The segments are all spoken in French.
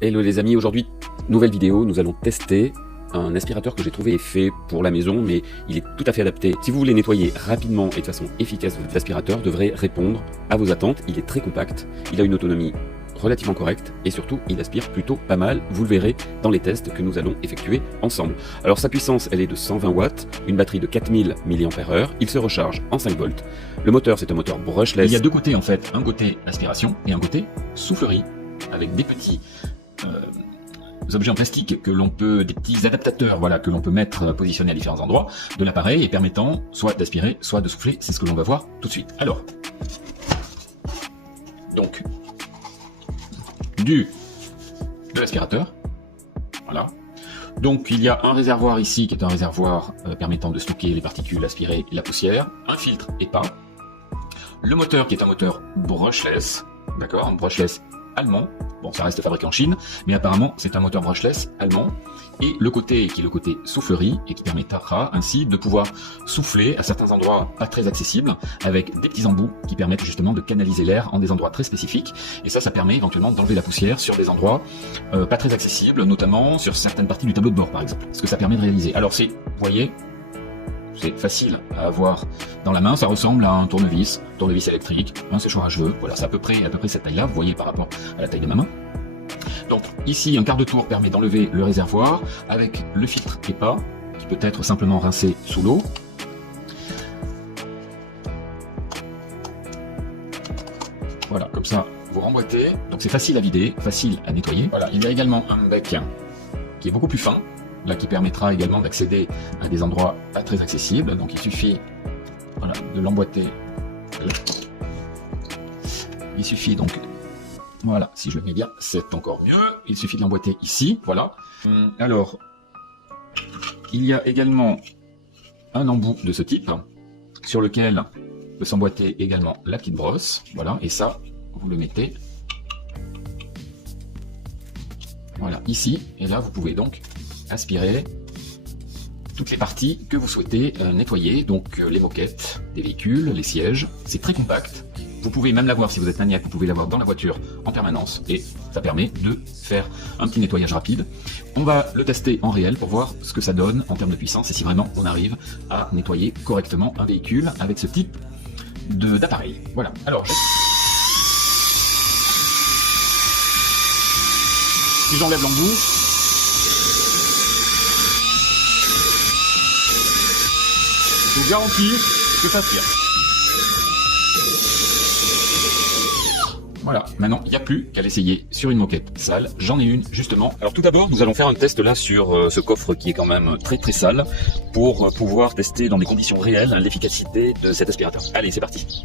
Hello les amis, aujourd'hui, nouvelle vidéo, nous allons tester un aspirateur que j'ai trouvé fait pour la maison, mais il est tout à fait adapté. Si vous voulez nettoyer rapidement et de façon efficace, votre aspirateur devrait répondre à vos attentes. Il est très compact, il a une autonomie relativement correcte et surtout il aspire plutôt pas mal, vous le verrez dans les tests que nous allons effectuer ensemble. Alors sa puissance elle est de 120 watts, une batterie de 4000 mAh, il se recharge en 5 volts. Le moteur c'est un moteur brushless. Il y a deux côtés en fait, un côté aspiration et un côté soufflerie, avec des petits objets en plastique que l'on peut, des petits adaptateurs voilà, que l'on peut mettre positionnés à différents endroits de l'appareil et permettant soit d'aspirer, soit de souffler, c'est ce que l'on va voir tout de suite. Alors, donc, de l'aspirateur, voilà. Donc il y a un réservoir ici qui est un réservoir permettant de stocker les particules aspirées et la poussière, un filtre EPA, le moteur qui est un moteur brushless, d'accord, un brushless allemand. Bon, ça reste fabriqué en Chine, mais apparemment c'est un moteur brushless allemand. Et le côté qui est le côté soufflerie et qui permettra ainsi de pouvoir souffler à certains endroits pas très accessibles avec des petits embouts qui permettent justement de canaliser l'air en des endroits très spécifiques. Et ça permet éventuellement d'enlever la poussière sur des endroits pas très accessibles, notamment sur certaines parties du tableau de bord par exemple. Ce que ça permet de réaliser. Alors c'est, vous voyez, c'est facile à avoir dans la main, ça ressemble à un tournevis électrique, un séchoir à cheveux, voilà, c'est à peu près cette taille-là, vous voyez par rapport à la taille de ma main. Donc ici, un quart de tour permet d'enlever le réservoir avec le filtre EPA, qui peut être simplement rincé sous l'eau. Voilà, comme ça, vous remboîtez, donc c'est facile à vider, facile à nettoyer. Voilà, il y a également un bec qui est beaucoup plus fin, là qui permettra également d'accéder à des endroits pas très accessibles. Donc il suffit voilà, de l'emboîter. Il suffit donc, voilà, si je le mets bien, c'est encore mieux. Il suffit de l'emboîter ici, voilà. Alors, il y a également un embout de ce type sur lequel peut s'emboîter également la petite brosse, voilà, et ça, vous le mettez voilà, ici, et là vous pouvez donc aspirer toutes les parties que vous souhaitez nettoyer, donc les moquettes des véhicules, les sièges, c'est très compact. Vous pouvez même l'avoir, si vous êtes maniaque, vous pouvez l'avoir dans la voiture en permanence et ça permet de faire un petit nettoyage rapide. On va le tester en réel pour voir ce que ça donne en termes de puissance et si vraiment on arrive à nettoyer correctement un véhicule avec ce type d'appareil. Voilà, alors si j'enlève l'embout, je vous garantis que ça tire. Voilà, maintenant il n'y a plus qu'à l'essayer sur une moquette sale. J'en ai une justement. Alors tout d'abord, nous allons faire un test là sur ce coffre qui est quand même très très sale pour pouvoir tester dans des conditions réelles l'efficacité de cet aspirateur. Allez, c'est parti.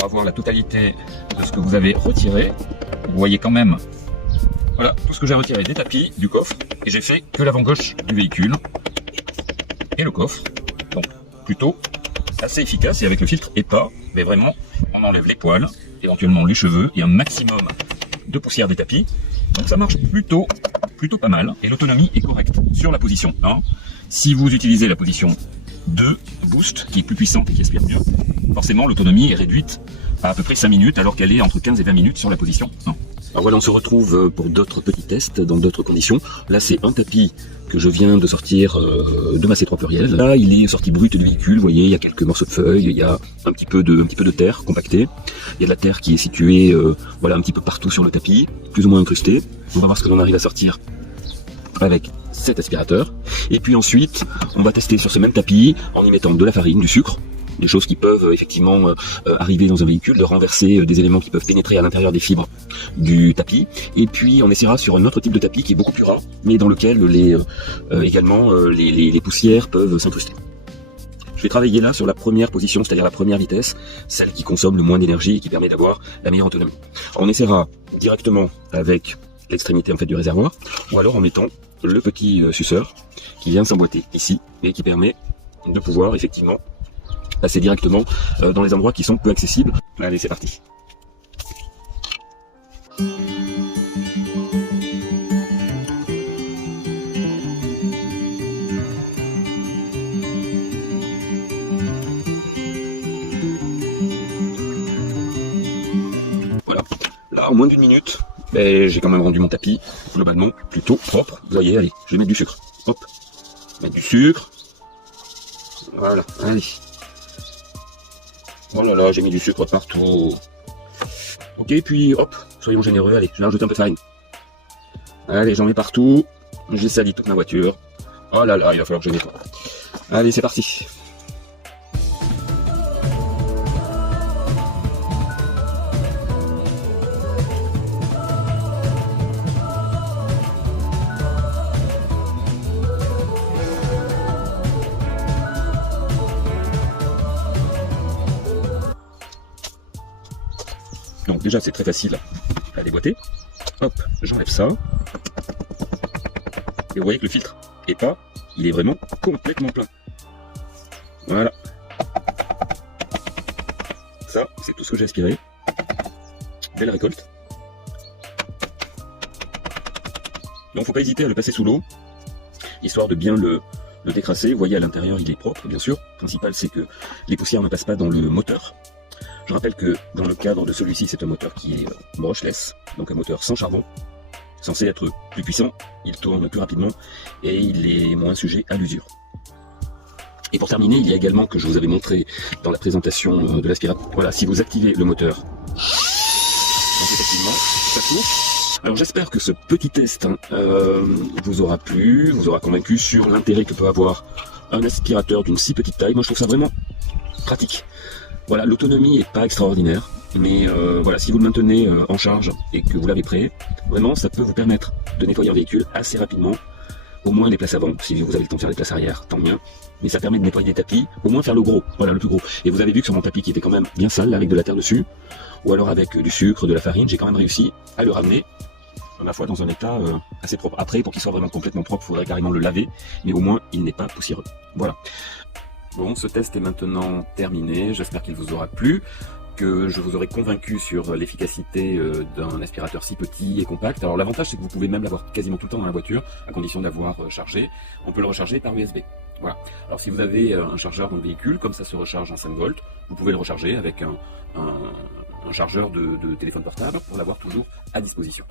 pour avoir la totalité de ce que vous avez retiré. Vous voyez quand même, voilà, tout ce que j'ai retiré des tapis, du coffre, et j'ai fait que l'avant gauche du véhicule. et le coffre. Donc plutôt assez efficace, et avec le filtre EPA, mais vraiment on enlève les poils, éventuellement les cheveux et un maximum de poussière des tapis. Donc ça marche plutôt pas mal, et l'autonomie est correcte sur la position 1. Si vous utilisez la position 2 boost, qui est plus puissante et qui aspire mieux, forcément l'autonomie est réduite à peu près 5 minutes, alors qu'elle est entre 15 et 20 minutes sur la position 1. Alors voilà, on se retrouve pour d'autres petits tests dans d'autres conditions. Là, c'est un tapis que je viens de sortir de ma C3 pluriel. Là, il est sorti brut du véhicule. Vous voyez, il y a quelques morceaux de feuilles, il y a un petit peu de terre compactée. Il y a de la terre qui est située, voilà, un petit peu partout sur le tapis, plus ou moins incrustée. On va voir ce que l'on arrive à sortir avec cet aspirateur. Et puis ensuite, on va tester sur ce même tapis en y mettant de la farine, du sucre, des choses qui peuvent effectivement arriver dans un véhicule, de renverser des éléments qui peuvent pénétrer à l'intérieur des fibres du tapis. Et puis on essaiera sur un autre type de tapis qui est beaucoup plus rare, mais dans lequel les poussières peuvent s'incruster. Je vais travailler là sur la première position, c'est-à-dire la première vitesse, celle qui consomme le moins d'énergie et qui permet d'avoir la meilleure autonomie. Alors, on essaiera directement avec l'extrémité en fait du réservoir, ou alors en mettant le petit suceur qui vient s'emboîter ici et qui permet de pouvoir effectivement passer directement dans les endroits qui sont peu accessibles. Allez, c'est parti. Voilà, là en moins d'une minute, j'ai quand même rendu mon tapis globalement plutôt propre. Vous voyez, allez, je vais mettre du sucre. Hop, mettre du sucre. Voilà, allez. Oh là là, j'ai mis du sucre partout. Ok, puis hop, soyons généreux, allez, je vais rajouter un peu de farine. Allez, j'en mets partout. J'ai sali toute ma voiture. Oh là là, il va falloir que je nettoie. Allez, c'est parti. Donc déjà c'est très facile à déboîter. Hop, j'enlève ça. Et vous voyez que le filtre EPA, il est vraiment complètement plein. Voilà. Ça, c'est tout ce que j'ai aspiré. Belle récolte. Donc faut pas hésiter à le passer sous l'eau, histoire de bien le décrasser. Vous voyez à l'intérieur il est propre bien sûr. Le principal c'est que les poussières ne passent pas dans le moteur. Je rappelle que dans le cadre de celui-ci, c'est un moteur qui est brushless, donc un moteur sans charbon, censé être plus puissant, il tourne plus rapidement et il est moins sujet à l'usure. Et pour terminer, il y a également, que je vous avais montré dans la présentation de l'aspirateur, voilà, si vous activez le moteur, donc effectivement, ça tourne. Alors j'espère que ce petit test vous aura plu, vous aura convaincu sur l'intérêt que peut avoir un aspirateur d'une si petite taille. Moi je trouve ça vraiment pratique. Voilà, l'autonomie n'est pas extraordinaire, mais voilà, si vous le maintenez en charge et que vous l'avez prêt, vraiment ça peut vous permettre de nettoyer un véhicule assez rapidement, au moins les places avant. Si vous avez le temps de faire les places arrière, tant mieux, mais ça permet de nettoyer des tapis, au moins faire le gros, voilà, le plus gros. Et vous avez vu que sur mon tapis qui était quand même bien sale, là, avec de la terre dessus, ou alors avec du sucre, de la farine, j'ai quand même réussi à le ramener, à ma foi, dans un état assez propre. Après, pour qu'il soit vraiment complètement propre, il faudrait carrément le laver, mais au moins il n'est pas poussiéreux. Voilà. Bon, ce test est maintenant terminé, j'espère qu'il vous aura plu, que je vous aurai convaincu sur l'efficacité d'un aspirateur si petit et compact. Alors l'avantage c'est que vous pouvez même l'avoir quasiment tout le temps dans la voiture, à condition d'avoir chargé. On peut le recharger par USB. Voilà. Alors si vous avez un chargeur dans le véhicule, comme ça se recharge en 5 volts, vous pouvez le recharger avec un chargeur de téléphone portable pour l'avoir toujours à disposition.